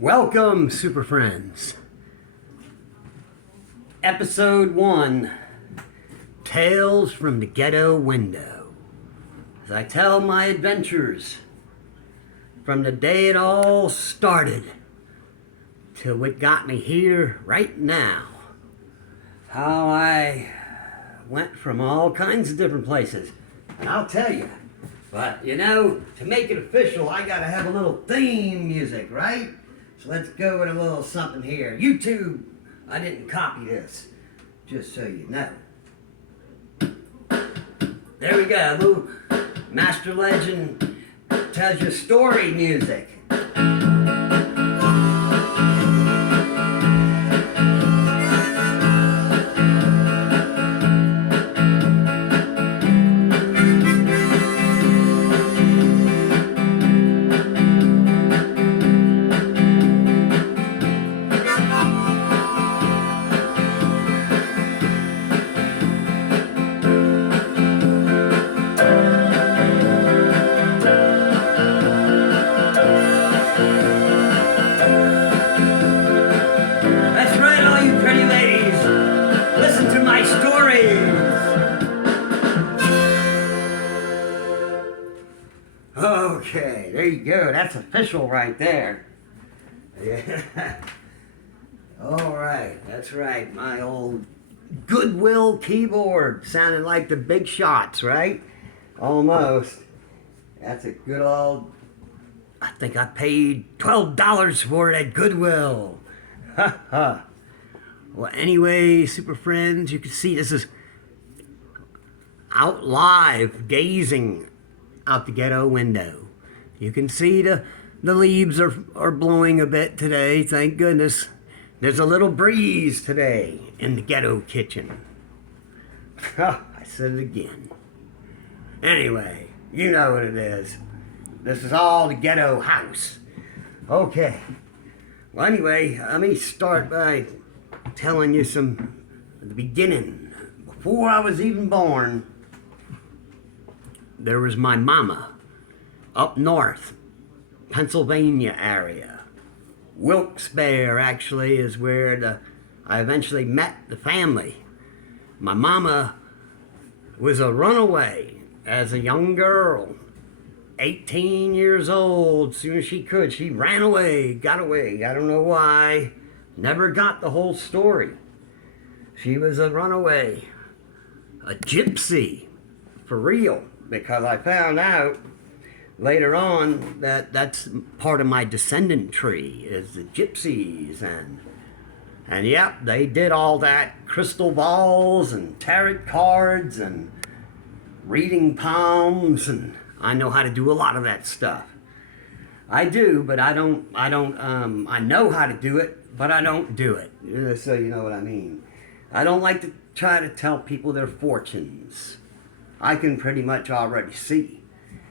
Welcome, Super Friends. Episode 1, Tales from the Ghetto Window. As I tell my adventures from the day it all started till what got me here right now. How I went from all kinds of different places. And I'll tell you, but you know, to make it official, I gotta have a little theme music, right? So let's go with a little something here. YouTube, I didn't copy this, just so you know. There we go, a little Master Legend tells you story music. Okay, there you go. That's official right there. Yeah. All right, that's right. My old Goodwill keyboard sounding like the Big Shots, right? Almost. That's a good old... I think I paid $12 for it at Goodwill. Ha ha. Well, anyway, Super Friends, you can see this is out live, gazing out the ghetto window. You can see the leaves are blowing a bit today, thank goodness. There's a little breeze today in the ghetto kitchen. I said it again. Anyway, you know what it is. This is all the ghetto house. Okay. Well, anyway, let me start by telling you some at the beginning. Before I was even born, there was my mama up north, Pennsylvania area. Wilkes-Barre actually is where I eventually met the family. My mama was a runaway as a young girl, 18 years old. As soon as she could, she ran away, got away. I don't know why. Never got the whole story. She was a runaway, a gypsy, for real. Because I found out later on that that's part of my descendant tree is the gypsies, and yep, they did all that crystal balls and tarot cards and reading palms, and I know how to do a lot of that stuff. I do, but I know how to do it, but I don't do it. So you know what I mean. I don't like to try to tell people their fortunes. I can pretty much already see,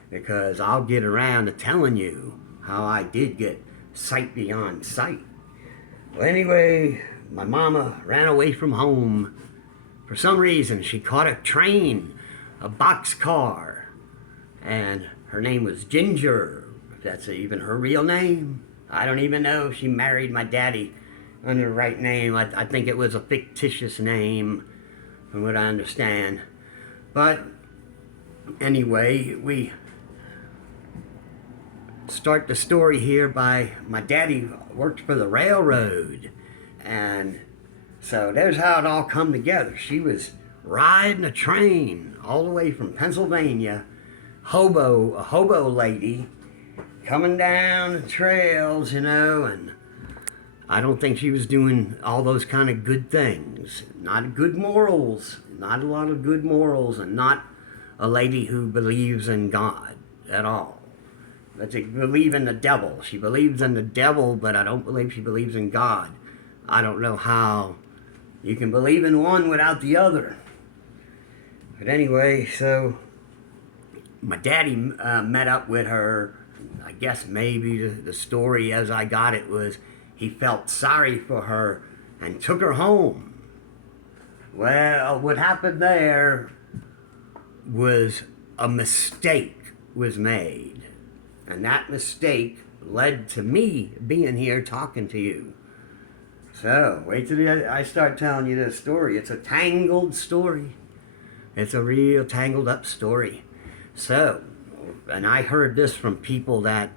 because I'll get around to telling you how I did get sight beyond sight. Well, anyway, my mama ran away from home. For some reason, she caught a train, a boxcar, and her name was Ginger. If that's even her real name. I don't even know if she married my daddy under the right name. I think it was a fictitious name, from what I understand. But anyway, we start the story here by my daddy worked for the railroad, and so there's how it all come together. She was riding a train all the way from Pennsylvania, a hobo lady, coming down the trails, you know, and I don't think she was doing all those kind of good things. Not good morals, not a lot of good morals, and not a lady who believes in God at all. But she believes in the devil. She believes in the devil, but I don't believe she believes in God. I don't know how you can believe in one without the other. But anyway, so my daddy met up with her. I guess maybe the story as I got it was he felt sorry for her and took her home. Well, what happened there was a mistake was made. And that mistake led to me being here talking to you. So, wait till I start telling you this story. It's a tangled story. It's a real tangled up story. So, and I heard this from people that,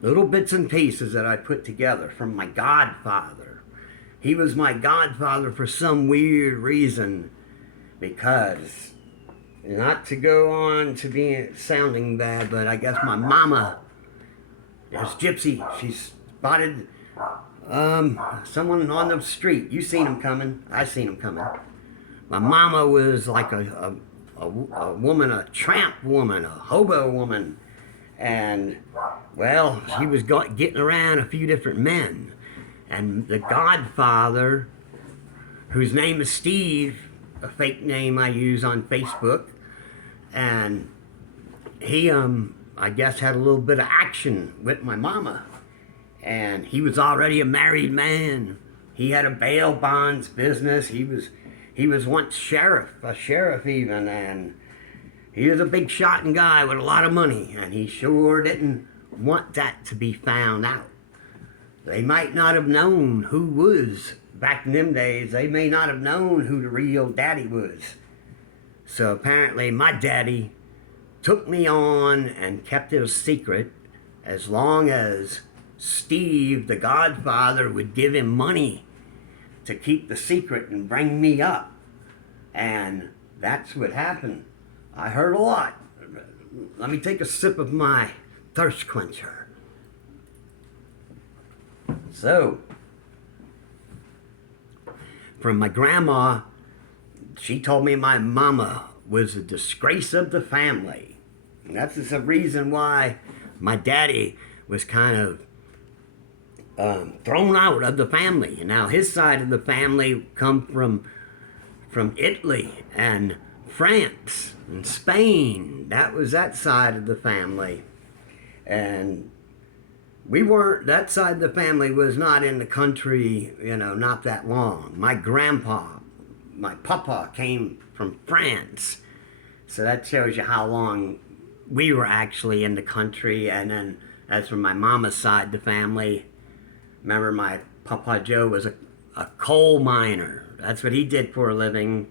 little bits and pieces that I put together from my godfather. He was my godfather for some weird reason, because, not to go on to be sounding bad, but I guess my mama is gypsy. She spotted someone on the street. You seen him coming. I seen him coming. My mama was like a woman, a tramp woman, a hobo woman. And, well, she was getting around a few different men. And the godfather, whose name is Steve, a fake name I use on Facebook, and he, I guess, had a little bit of action with my mama. And he was already a married man. He had a bail bonds business. He was once a sheriff even, and he was a big shotting guy with a lot of money, and he sure didn't want that to be found out. They might not have known who was, back in them days, they may not have known who the real daddy was. So apparently my daddy took me on and kept it a secret as long as Steve, the godfather, would give him money to keep the secret and bring me up. And that's what happened. I heard a lot. Let me take a sip of my thirst quencher. So, from my grandma, she told me my mama was a disgrace of the family. And that's the reason why my daddy was kind of thrown out of the family. Now his side of the family come from Italy and France and Spain. That was that side of the family. And we weren't, that side of the family was not in the country, not that long. My grandpa, my papa came from France. So that shows you how long we were actually in the country. And then as for my mama's side of the family, remember my Papa Joe was a coal miner. That's what he did for a living.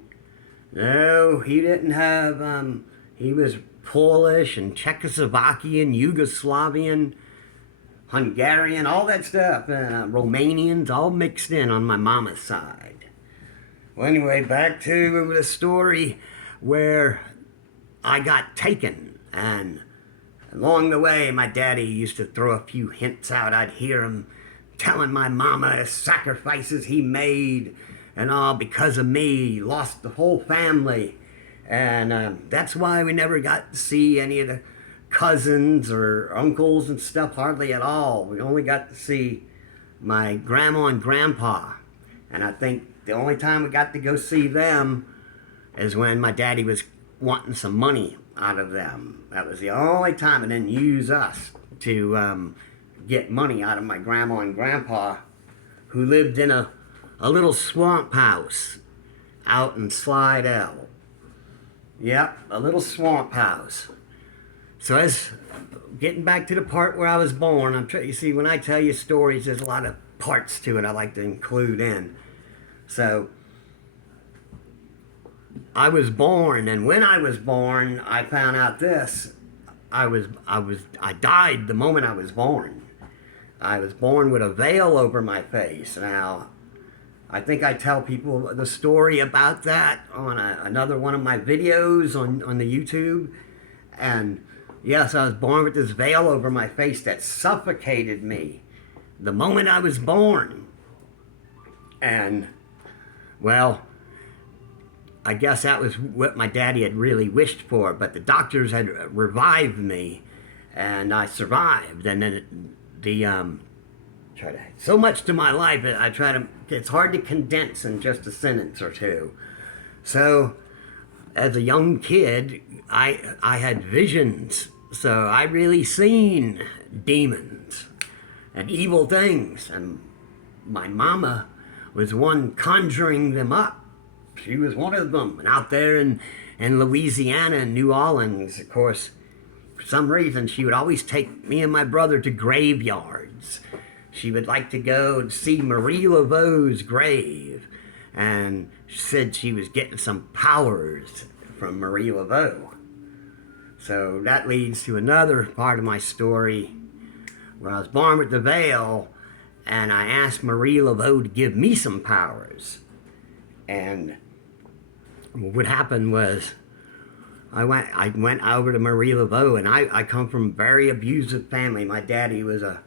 No, he didn't have, he was Polish and Czechoslovakian, Yugoslavian, Hungarian, all that stuff, Romanians, all mixed in on my mama's side. Well, anyway, back to the story where I got taken, and along the way, my daddy used to throw a few hints out. I'd hear him telling my mama the sacrifices he made and all because of me, lost the whole family. And that's why we never got to see any of the cousins or uncles and stuff, hardly at all. We only got to see my grandma and grandpa. And I think the only time we got to go see them is when my daddy was wanting some money out of them. That was the only time, and then use us to get money out of my grandma and grandpa, who lived in a little swamp house out in Slidell. Yep, a little swamp house. So as getting back to the part where I was born, you see, when I tell you stories, there's a lot of parts to it I like to include in. So I was born, and when I was born, I found out this. I died the moment I was born. I was born with a veil over my face. Now, I think I tell people the story about that on another one of my videos on the YouTube. And yes, I was born with this veil over my face that suffocated me the moment I was born. And, well, I guess that was what my daddy had really wished for, but the doctors had revived me, and I survived. And then so much to my life, it's hard to condense in just a sentence or two. So, as a young kid, I had visions, so I really seen demons and evil things, and my mama was one conjuring them up. She was one of them. And out there in Louisiana and New Orleans, of course, for some reason, she would always take me and my brother to graveyards. She would like to go and see Marie Laveau's grave. And she said she was getting some powers from Marie Laveau. So that leads to another part of my story where I was born with the veil, and I asked Marie Laveau to give me some powers. And what happened was I went over to Marie Laveau, and I come from a very abusive family. My daddy was a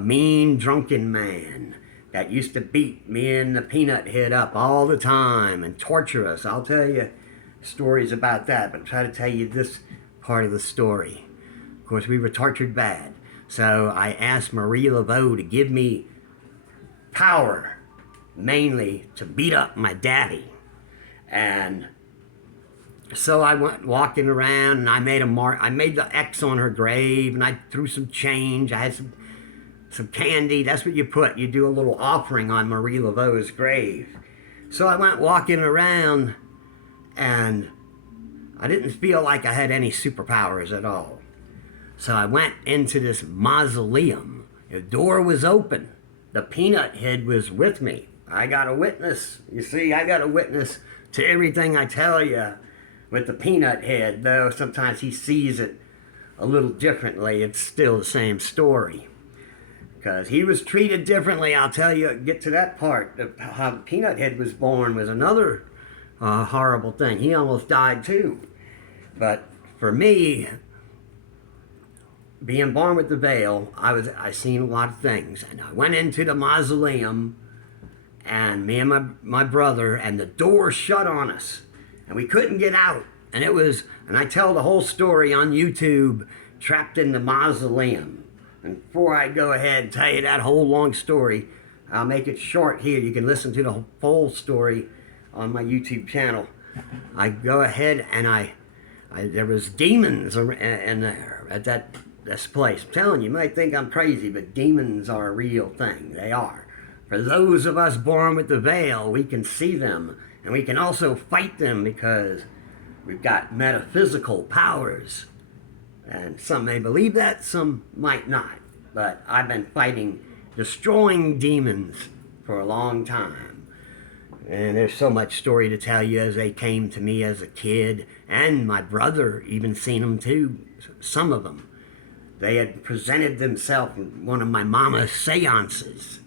mean, drunken man that used to beat me and the Peanut Head up all the time and torture us. I'll tell you stories about that, but try to tell you this part of the story. Of course, we were tortured bad. So I asked Marie Laveau to give me power, mainly to beat up my daddy. And so I went walking around, and I made a mark. I made the X on her grave, and I threw some change. I had some candy. That's what you put. You do a little offering on Marie Laveau's grave. So I went walking around, and I didn't feel like I had any superpowers at all. So I went into this mausoleum. The door was open. The Peanut Head was with me. I got a witness. You see, I got a witness to everything I tell you with the Peanut Head, though sometimes he sees it a little differently. It's still the same story. Because he was treated differently. I'll tell you, get to that part. How the Peanut Head was born was another horrible thing. He almost died too. But for me, being born with the veil, I seen a lot of things. And I went into the mausoleum, and me and my brother, and the door shut on us. And we couldn't get out. And I tell the whole story on YouTube, Trapped in the Mausoleum. And before I go ahead and tell you that whole long story, I'll make it short here. You can listen to the full story on my YouTube channel. I go ahead and there was demons in there at this place. I'm telling you, you might think I'm crazy, but demons are a real thing. They are. For those of us born with the veil, we can see them, and we can also fight them because we've got metaphysical powers. And some may believe that, some might not. But I've been fighting, destroying demons for a long time. And there's so much story to tell you as they came to me as a kid. And my brother even seen them too, some of them. They had presented themselves in one of my mama's seances.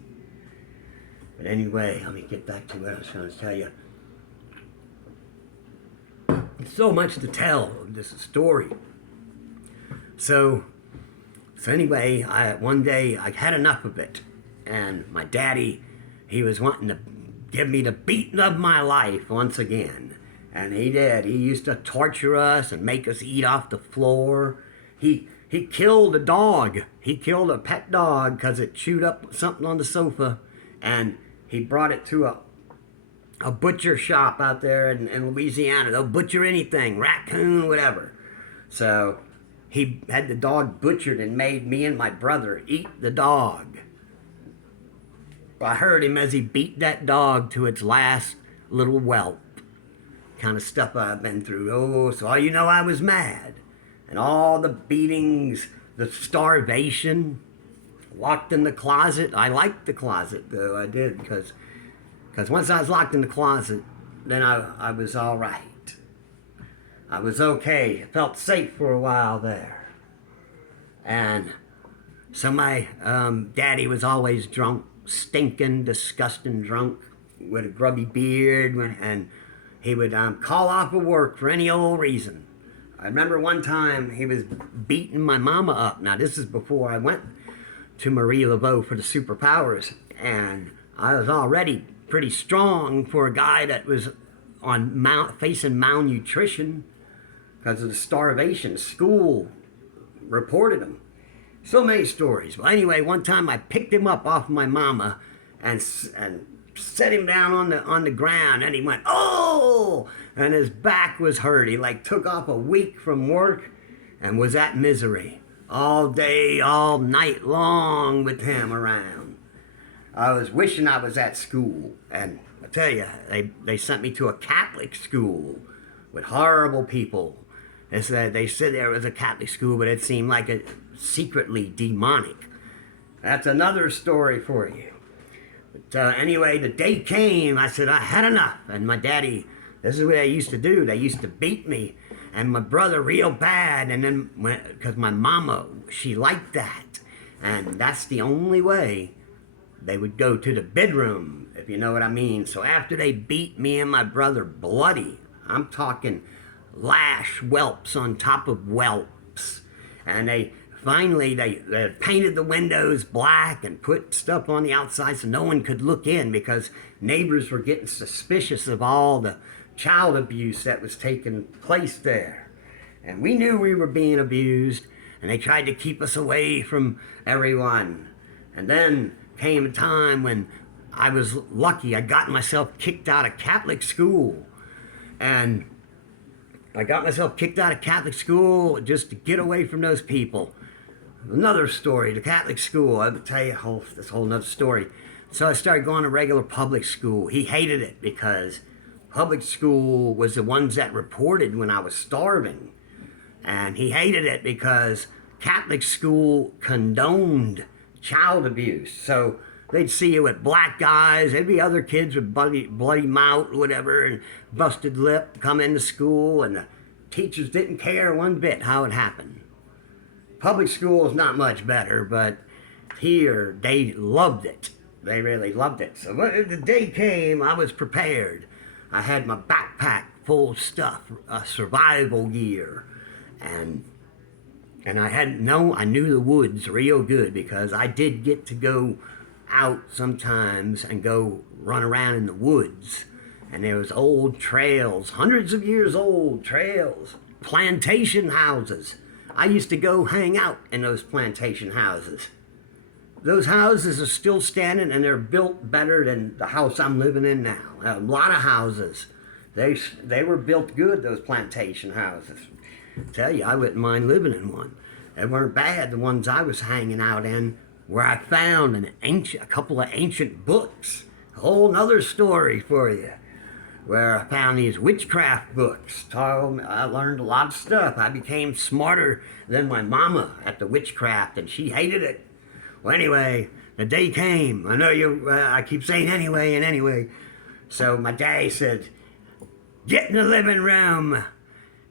But anyway, let me get back to what I was trying to tell you. There's so much to tell of this story. So anyway, one day I had enough of it. And my daddy, he was wanting to give me the beating of my life once again. And he did. He used to torture us and make us eat off the floor. He killed a dog. He killed a pet dog because it chewed up something on the sofa. And he brought it to a butcher shop out there in Louisiana. They'll butcher anything, raccoon, whatever. So he had the dog butchered and made me and my brother eat the dog. I heard him as he beat that dog to its last little whelp. Kind of stuff I've been through. Oh, so you know I was mad. And all the beatings, the starvation, locked in the closet. I liked the closet, though, I did, because once I was locked in the closet, then I was all right. I was okay. I felt safe for a while there. And so my daddy was always drunk, stinking, disgusting drunk, with a grubby beard, and he would call off of work for any old reason. I remember one time he was beating my mama up. Now, this is before I went to Marie Laveau for the superpowers, and I was already pretty strong for a guy that was facing malnutrition because of the starvation. School reported him. So many stories. Well, anyway, one time I picked him up off my mama and set him down on the ground, and he went, oh! And his back was hurt. He took off a week from work and was at misery all day, all night long with him around. I was wishing I was at school, and I tell you, they sent me to a Catholic school with horrible people, They said there was a Catholic school, but it seemed like it secretly demonic. That's another story for you. But anyway, the day came, I said, I had enough. And my daddy, this is what they used to do. They used to beat me and my brother real bad. And then, because my mama, she liked that. And that's the only way they would go to the bedroom, if you know what I mean. So after they beat me and my brother bloody, I'm talking lash whelps on top of whelps. And they finally, they painted the windows black and put stuff on the outside so no one could look in, because neighbors were getting suspicious of all the child abuse that was taking place there. And we knew we were being abused, and they tried to keep us away from everyone. And then came a time when I was lucky. I got myself kicked out of Catholic school. And I got myself kicked out of Catholic school just to get away from those people. Another story, the Catholic school, I would tell you this whole nother story. So I started going to regular public school. He hated it because public school was the ones that reported when I was starving. And he hated it because Catholic school condoned child abuse. So they'd see you with black eyes. There'd be other kids with bloody mouth, whatever, and busted lip come into school, and the teachers didn't care one bit how it happened. Public school is not much better, but here they loved it. They really loved it. So when the day came, I was prepared. I had my backpack full of stuff, survival gear, and I knew the woods real good, because I did get to go out sometimes and go run around in the woods. And there was old trails, hundreds of years old trails, plantation houses. I used to go hang out in those plantation houses. Those houses are still standing, and they're built better than the house I'm living in now. A lot of houses. They were built good, those plantation houses. I tell you, I wouldn't mind living in one. They weren't bad, the ones I was hanging out in, where I found a couple of ancient books. A whole nother story for you. Where I found these witchcraft books. I learned a lot of stuff. I became smarter than my mama at the witchcraft, and she hated it. Well, anyway, the day came. I know I keep saying anyway and anyway. So my daddy said, get in the living room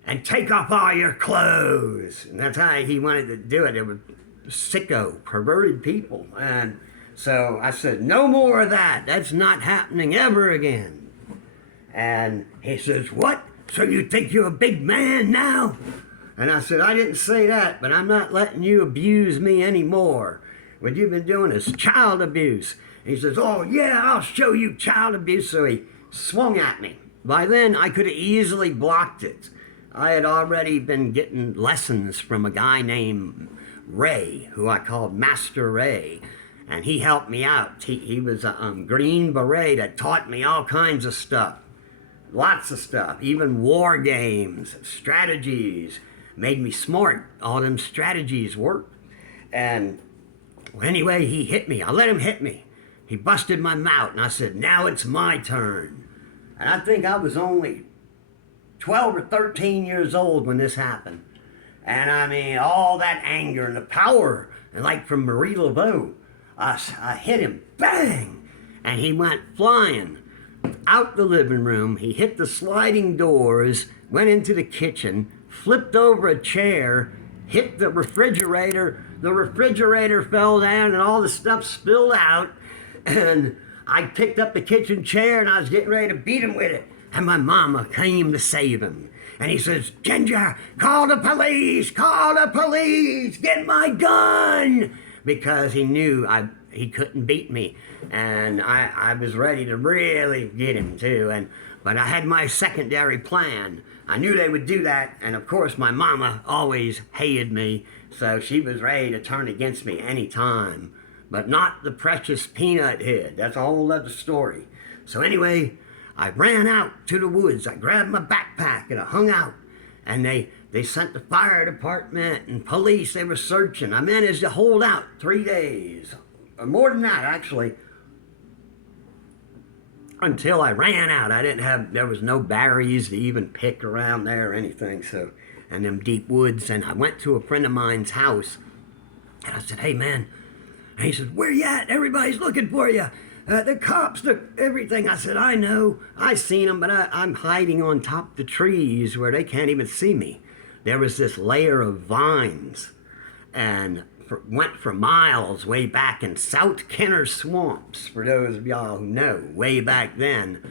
and take off all your clothes. And that's how he wanted to do it. It was sicko, perverted people. And so I said, no more of that. That's not happening ever again. And he says, what? So you think you're a big man now? And I said, I didn't say that, but I'm not letting you abuse me anymore. What you've been doing is child abuse. He says, oh yeah, I'll show you child abuse. So he swung at me. By then, I could have easily blocked it. I had already been getting lessons from a guy named Ray, who I called Master Ray. And he helped me out. He was a Green Beret that taught me all kinds of stuff. Lots of stuff, even war games, strategies, made me smart. All them strategies worked. And anyway, he hit me. I let him hit me. He busted my mouth, and I said, now it's my turn. And I think I was only 12 or 13 years old when this happened. And I mean, all that anger and the power, and like from Marie Laveau, I hit him, bang, and he went flying out the living room. He hit the sliding doors, went into the kitchen, flipped over a chair, hit the refrigerator. The refrigerator fell down and all the stuff spilled out. And I picked up the kitchen chair and I was getting ready to beat him with it. And my mama came to save him. And he says, Ginger, call the police, get my gun. Because he knew he couldn't beat me. And I was ready to really get him too. But I had my secondary plan. I knew they would do that. And of course, my mama always hated me. So she was ready to turn against me any time. But not the precious peanut head. That's a whole other story. So anyway, I ran out to the woods. I grabbed my backpack and I hung out. And they sent the fire department and police. They were searching. I managed to hold out 3 days. Or more than that, actually. Until I ran out. There was no berries to even pick around there or anything. So and them deep woods. And I went to a friend of mine's house, and I said, "Hey, man." And he said, "Where you at? Everybody's looking for you. The cops, everything." I said, "I know. I seen them, but I'm hiding on top of the trees where they can't even see me." There was this layer of vines, and went for miles way back in South Kenner Swamps. For those of y'all who know, way back then,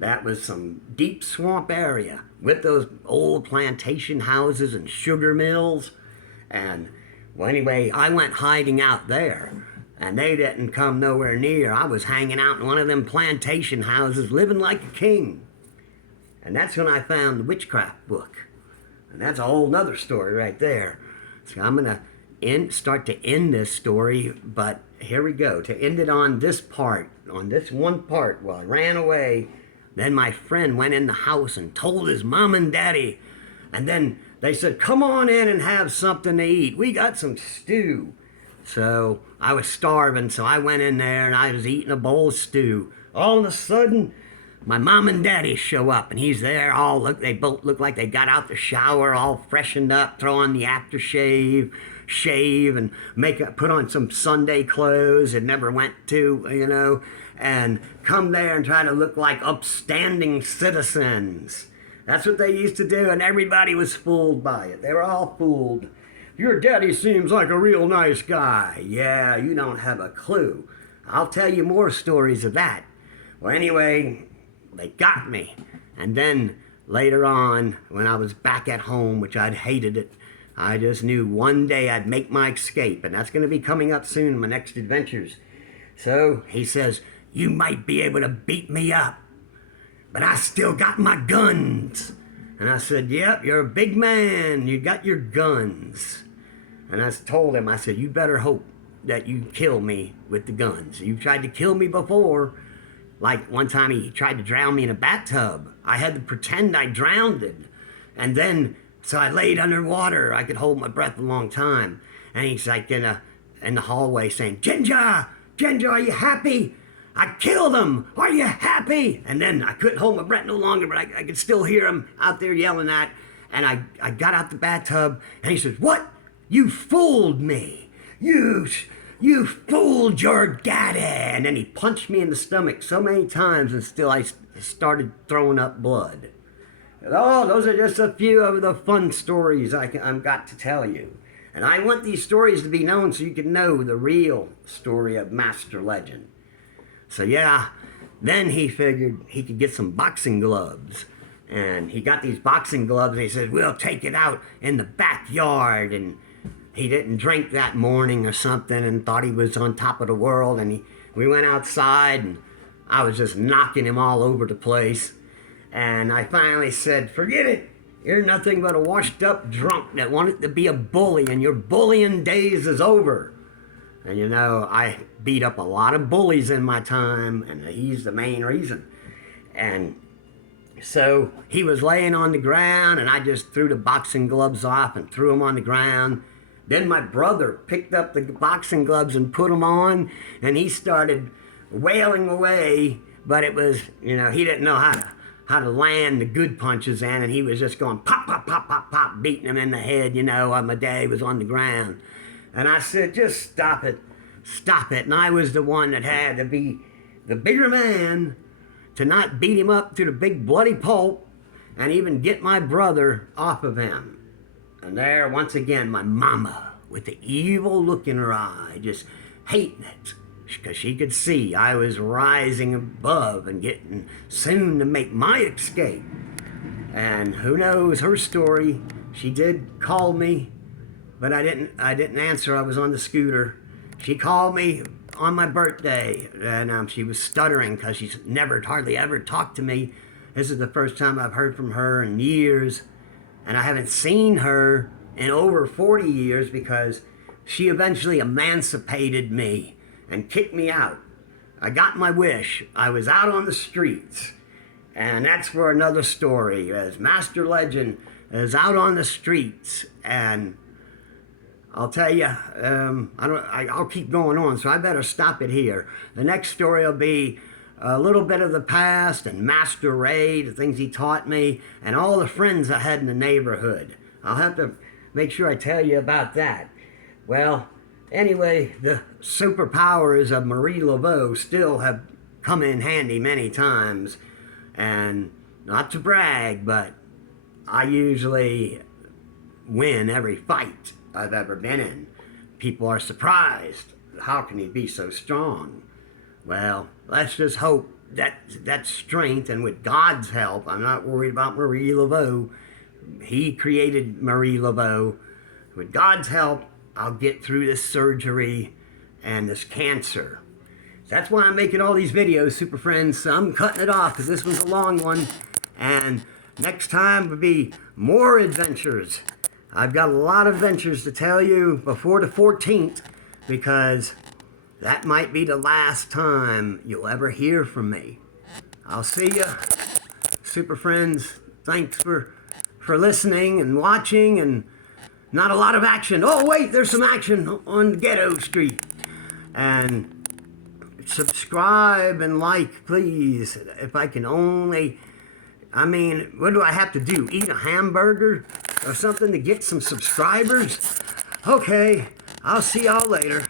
that was some deep swamp area with those old plantation houses and sugar mills. And well, anyway, I went hiding out there, and they didn't come nowhere near. I was hanging out in one of them plantation houses, living like a king. And that's when I found the witchcraft book. And that's a whole nother story right there. So I'm going to start to end this story, but here we go. To end it on this part, on this one part, well, I ran away. Then my friend went in the house and told his mom and daddy. And then they said, "Come on in and have something to eat. We got some stew." So I was starving, so I went in there and I was eating a bowl of stew. All of a sudden, my mom and daddy show up, and he's there. They both look like they got out the shower, all freshened up, throw on the aftershave, shave, and put on some Sunday clothes and never went to, and come there and try to look like upstanding citizens. That's what they used to do, and everybody was fooled by it. They were all fooled. "Your daddy seems like a real nice guy." Yeah, you don't have a clue. I'll tell you more stories of that. Well, anyway, they got me. And then later on, when I was back at home, which I'd hated it, I just knew one day I'd make my escape, and that's going to be coming up soon in my next adventures. So he says, "You might be able to beat me up, but I still got my guns." And I said, "Yep, you're a big man. You got your guns." And I told him, I said, "You better hope that you kill me with the guns. You've tried to kill me before. Like one time he tried to drown me in a bathtub. I had to pretend I drowned it. And then, so I laid underwater. I could hold my breath a long time." And he's like in the hallway saying, Ginger, are you happy? I killed him. Are you happy?" And then I couldn't hold my breath no longer, but I could still hear him out there yelling that. And I got out the bathtub, and he says, "What? You fooled me. You fooled your daddy." And then he punched me in the stomach so many times, and still I started throwing up blood. Oh, those are just a few of the fun stories I've got to tell you. And I want these stories to be known so you can know the real story of Master Legend. So yeah, then he figured he could get some boxing gloves. And he got these boxing gloves, and he said, "We'll take it out in the backyard." And he didn't drink that morning or something and thought he was on top of the world. And we went outside, and I was just knocking him all over the place. And I finally said, "Forget it. You're nothing but a washed up drunk that wanted to be a bully, and your bullying days is over." And I beat up a lot of bullies in my time, and he's the main reason. And so he was laying on the ground, and I just threw the boxing gloves off and threw them on the ground. Then my brother picked up the boxing gloves and put them on, and he started wailing away, but it was, he didn't know how to land the good punches in, and he was just going pop, pop, pop, pop, pop, beating him in the head, while my daddy was on the ground. And I said, "Just stop it. And I was the one that had to be the bigger man to not beat him up to the big bloody pulp and even get my brother off of him. And there, once again, my mama, with the evil look in her eye, just hating it, because she could see I was rising above and getting soon to make my escape. And who knows her story? She did call me, but I didn't answer. I was on the scooter. She called me on my birthday, and she was stuttering because she's never hardly ever talked to me. This is the first time I've heard from her in years, and I haven't seen her in over 40 years because she eventually emancipated me and kicked me out. I got my wish. I was out on the streets, and that's for another story. As Master Legend is out on the streets, and I'll tell you, I'll keep going on, so I better stop it here. The next story will be a little bit of the past and Master Ray, the things he taught me, and all the friends I had in the neighborhood. I'll have to make sure I tell you about that. Well, anyway, the superpowers of Marie Laveau still have come in handy many times. And not to brag, but I usually win every fight I've ever been in. People are surprised. How can he be so strong? Well, let's just hope that strength, and with God's help, I'm not worried about Marie Laveau. He created Marie Laveau. With God's help, I'll get through this surgery and this cancer. That's why I'm making all these videos, super friends. So I'm cutting it off because this one's a long one. And next time will be more adventures. I've got a lot of adventures to tell you before the 14th, because that might be the last time you'll ever hear from me. I'll see you, super friends. Thanks for listening and watching, and not a lot of action. Oh wait, there's some action on Ghetto Street. And subscribe and like, please. If I can only, I mean, what do I have to do? Eat a hamburger or something to get some subscribers? Okay, I'll see y'all later.